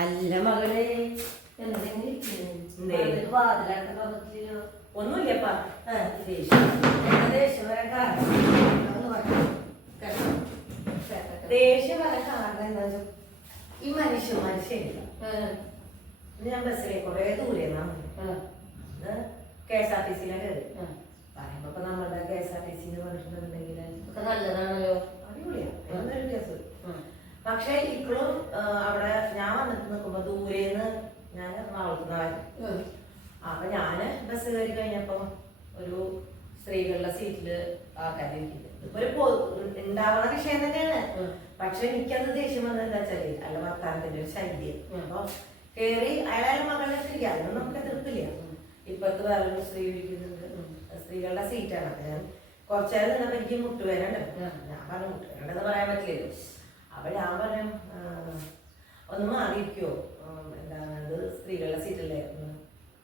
അല്ല മകളെ ഒന്നുമില്ലപ്പാ. ദേഷ്യം വരാൻ കാരണം എന്താ വെച്ചാൽ ഈ മനുഷ്യന്മാര് ശരിയില്ല. ഞാൻ ബസ്സിലെ കുറെ ദൂരെ KSRTC കയറി പറയുമ്പോ നമ്മളുടെ KSRTC പറഞ്ഞിട്ടുണ്ടെങ്കിൽ നല്ലതാണല്ലോ, അടിപൊളിയാണ് കേസ്. പക്ഷെ ഇപ്പോഴും അവിടെ ഞാൻ വന്നിട്ട് നിൽക്കുമ്പോ ദൂരേന്ന് ഞാൻ എറണാകുളത്തുനിന്നായിരുന്നു. അപ്പൊ ഞാന് ബസ് കയറി കഴിഞ്ഞപ്പോ ഒരു സ്ത്രീകളുടെ സീറ്റില് ആൾക്കാരിരിക്കുന്നത് ഒരു ഉണ്ടാവുന്ന വിഷയം തന്നെയാണ്. പക്ഷെ എനിക്കത് ദേഷ്യം വന്നത് എന്താ വെച്ചാല് അല്ല ഭർത്താവിന്റെ ഒരു ശല്യം. അപ്പൊ കേറി അയാളുടെ മകളുടെ സ്ത്രീ അതൊന്നും നമുക്ക് എതിർപ്പില്ല. ഇപ്പത്തെ വേറൊരു സ്ത്രീ ഇരിക്കുന്നുണ്ട്, സ്ത്രീകളുടെ സീറ്റാണ്. അപ്പൊ ഞാൻ കുറച്ചേരം നിന്നപ്പോ എനിക്ക് മുട്ടുവേനുണ്ട്. ഞാൻ പറഞ്ഞു മുട്ടുവേനെന്ന് പറയാൻ പറ്റില്ലല്ലോ. അപ്പൊ ഞാൻ പറഞ്ഞു ഒന്ന് മാറിയിരിക്കോ, എന്താണ് ഇത് സ്ത്രീകളുടെ സീറ്റല്ലേ,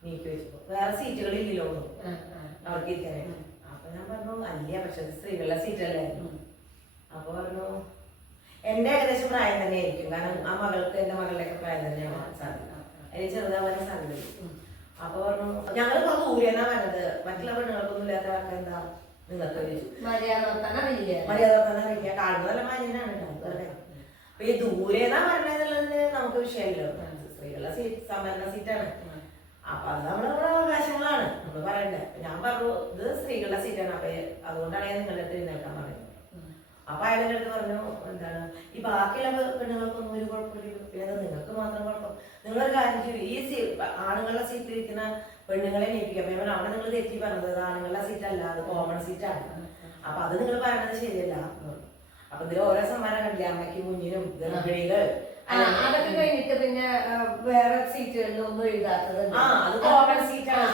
നീക്കി വെച്ചപ്പോ വേറെ സീറ്റുകളില്ലല്ലോ അവർക്ക് ഇരിക്കാനായിട്ട്. അപ്പൊ ഞാൻ പറഞ്ഞു അല്ല, പക്ഷെ സ്ത്രീകളുടെ സീറ്റല്ലായിരുന്നു. അപ്പൊ പറഞ്ഞു എന്റെ ഏകദേശം പ്രായം തന്നെ ആയിരിക്കും, കാരണം ആ മകൾക്ക് എന്റെ മകളുടെ ഒക്കെ പ്രായം തന്നെയാണ് സാധ്യത, അതിന് ചെറുതാവാൻ സാധ്യത. അപ്പൊ പറഞ്ഞു ഞങ്ങൾ ഇപ്പൊ ദൂരെന്നാ പറഞ്ഞത്, മറ്റുള്ള പെണ്ണുങ്ങൾക്കൊന്നും ഇല്ലാത്ത ആൾക്കാർ എന്താ നിങ്ങൾക്ക് ചോദിച്ചു. മര്യാദ വർത്താനം കാണുന്നതല്ല മാന്യനാണ്. അപ്പൊ ഈ ദൂരെന്നാ പറഞ്ഞതെന്നുള്ളത് നമുക്ക് വിഷയമല്ലോ, സ്ത്രീകളുടെ സീറ്റ് സംവരണ സീറ്റാണ്. അപ്പൊ അത് നമ്മുടെ അവകാശങ്ങളാണ് നമ്മൾ പറയണ്ടേ. ഞാൻ പറഞ്ഞു ഇത് സ്ത്രീകളുടെ സീറ്റാണ്, അപ്പൊ അതുകൊണ്ടാണ് ഞാൻ നിങ്ങളുടെ അടുത്ത് എഴുന്നേൽക്കാൻ പറയുന്നത്. അപ്പൊ അയാളുടെ അടുത്ത് പറഞ്ഞു എന്താണ് ഈ ബാക്കിയുള്ള പെണ്ണുങ്ങൾക്കൊന്നും ഒരു കുഴപ്പമില്ല, പിന്നെ നിങ്ങൾക്ക് മാത്രം കുഴപ്പം. നിങ്ങളൊരു കാര്യം ചെയ്യും, ഈ ആണുങ്ങളുടെ സീറ്റിൽ ഇരിക്കുന്ന പെണ്ണുങ്ങളെ ഏൽപ്പിക്കാം. പിന്നെ അവിടെ നിങ്ങൾ തെറ്റി പറഞ്ഞത് ആണുങ്ങളുടെ സീറ്റല്ല, അത് കോമൺ സീറ്റാണ്. അപ്പൊ അത് നിങ്ങൾ പറയണത് ശരിയല്ല. അപ്പൊ ഇതിൽ ഓരോ സമ്മാനം കണ്ടില്ലേ, അമ്മയ്ക്കും കുഞ്ഞിനും ഗർഭിണികൾ അതൊക്കെ കഴിഞ്ഞിട്ട് പിന്നെ വേറെ സീറ്റുകളിലൊന്നും എഴുതാത്തത് അത് കോമൺ സീറ്റാണ്.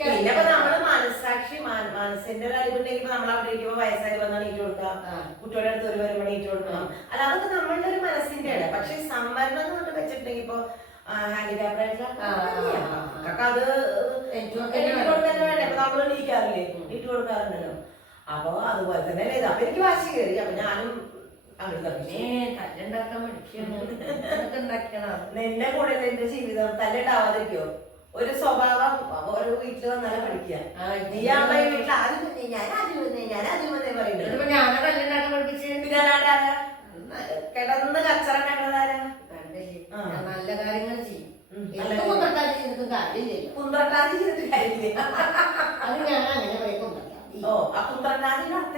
പിന്നെ ഇപ്പൊ നമ്മള് മനസ്സാക്ഷി മനസ്സിന്റെ ഒരു അറിവുണ്ടെങ്കിൽ ഇപ്പൊ നമ്മൾ അവിടെ ഇരിക്കുമ്പോ വയസ്സായി വന്നാൽ നീറ്റ് കൊടുക്കാം, കുട്ടികളുടെ അടുത്ത് ഒരു വരുമ്പോൾ നീറ്റ് കൊടുക്കണം. അല്ല അതൊക്കെ നമ്മളുടെ ഒരു മനസ്സിന്റെ ആണ്. പക്ഷെ സംവരണം എന്ന് കൊണ്ട് വെച്ചിട്ടുണ്ടെങ്കിൽ ഇപ്പൊ ഹാൻഡിക്യാപ്ഡ് ആയിട്ടുള്ള അത് തന്നെ വേണ്ടേ. അപ്പൊ നമ്മള് നീക്കാറില്ലേ, നീറ്റ് കൊടുക്കാറുണ്ടല്ലോ. അപ്പൊ അതുപോലെ തന്നെ അല്ലേ ഇത്. അപ്പൊ എനിക്ക് വാശി കയറി. അപ്പൊ ഞാനും നിന്റെ കൂടെ എന്റെ ജീവിതം തല്ലുണ്ടാവാതിരിക്കോ. ഒരു സ്വഭാവം ഒരു വീട്ടിൽ വന്നാലും പഠിക്കുക. വീട്ടിൽ ആദ്യം വന്നേ ഞാൻ ആദ്യം വന്നേ ഞാൻ ആദ്യം വന്നേ പറയുന്നത് കിടന്ന് കച്ചറ കണ്ടതാരാ. നല്ല കാര്യങ്ങൾ ചെയ്യും, കുന്ത്രട്ടാതി ചെയ്തിട്ട് കാര്യമില്ല. അത് ഞാൻ അങ്ങനെ പറയും. ഓ ആ കുന്ത്രട്ടാതിന്റെ അർത്ഥം